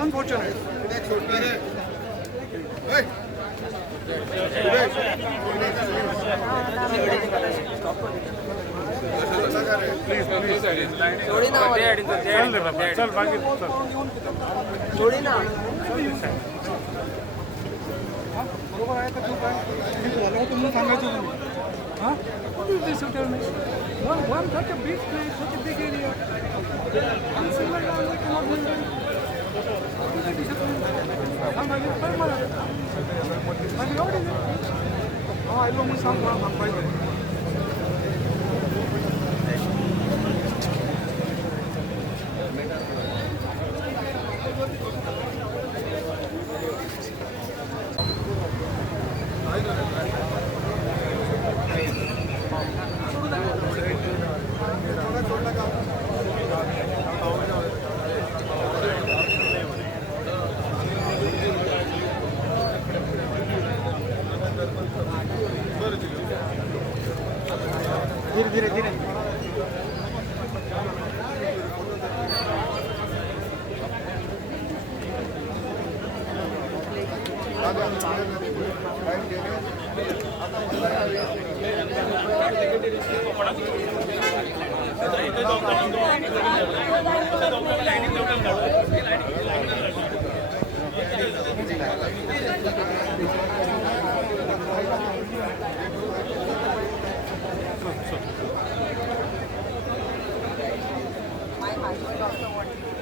Unfortunate. थोड़ी ना चल बाकी चल थोड़ी ना बरोबर आहे का तू काय झालं तुम्ही सांगायचं तुम्ही हां what is this you tell me one such a big place such a big area and single land we cannot maintain सांगायचं काय मला आणि एवढी हा आलो मी सांग पाहिजे धीरे धीरे धीरे my husband also wanted